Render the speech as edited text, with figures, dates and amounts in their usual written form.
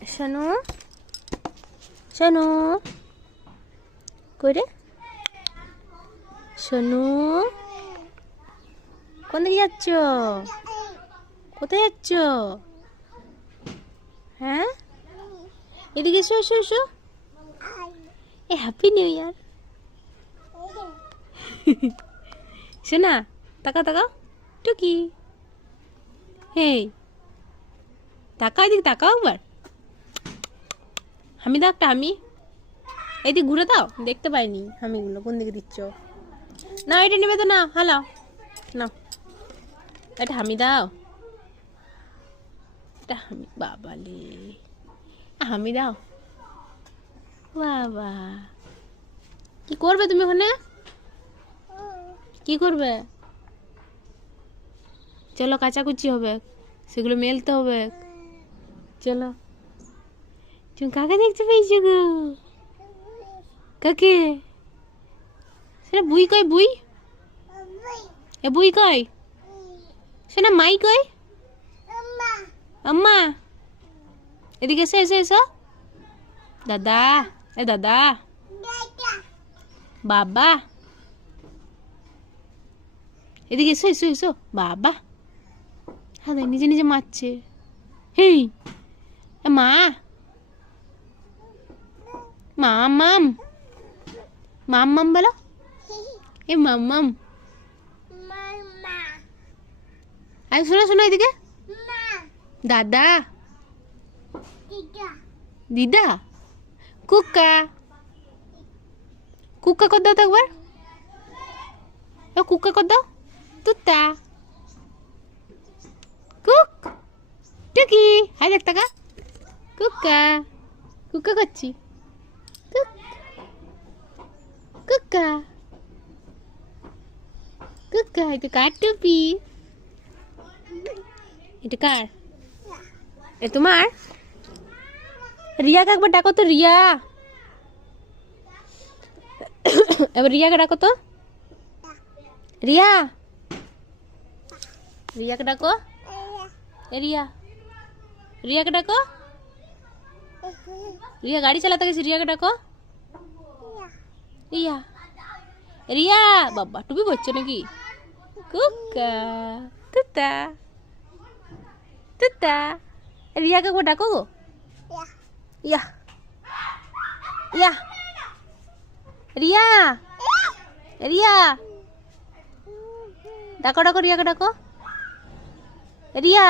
শোনো শোনো করে শোনো, কোন দিকে যাচ্ছ? কোথায় যাচ্ছ? হ্যাঁ, এদিকে এসো এসো এসো। এ হ্যাপি নিউ ইয়ার। শোনা, তাকাও তাকাও টুকি। হে তাকাও, এদিকে তাকাও একবার। হামি দাও একটা হামি। এদিকে ঘুরে দাও, দেখতে পাইনি হামিগুলো কোন দিকে দিচ্ছ। না এটা নেবে তো, না হালাও না, এটা হামি দাও। এটা হামি, বাবালে হামি দাও। বাবা কি করবে তুমি ওখানে? কি করবে? চলো কাচাকুচি হবে, সেগুলো মেলতে হবে। চলো। তুমি কাকে দেখতে পেয়েছো গো? কাকে? সেটা বুই কই, বুই এ বুই কই? সেটা মাই কই? আম্মা এদিকে এসো এসো এসো। দাদা, এ দাদা, বাবা এদিকে এসো এসো এসো। বাবা হ্যাঁ নিজে নিজে মারছে। হেই মা, মামাম মাম্মাম বলো। এ মাম্মাম। আরে শোনো শোনো এদিকে। দাদা, দিদা, কুক্কা, কুক্কা কর দাও তো একবার। কুক্কা কর দাও। তুত্তা, কুক, টুকি, হাই দেখ টাকা। কুক্কা, কুক্কা করছি। কুক, কুক্কা, কুক্কা। এটা কার টুপি? এটা কার? এ তোমার? রিয়াকে একবার ডাকো তো, রিয়া। এবার রিয়াকে ডাকো তো, রিয়া। রিয়াকে ডাকো, এ রিয়া, রিয়াকে ডাকো। রিয়া গাড়ি চালাতে গেছে, রিয়াকে ডাকো। রিয়া, রিয়া। বাবা টুপি পরছো নাকি? কুক্কা, তুতা, তুতা। রিয়াকে একবার ডাকো গো। ইয়া, ইয়া, রিয়া, রিয়া ডাকো ডাকো, রিয়াকে ডাকো। রিয়া।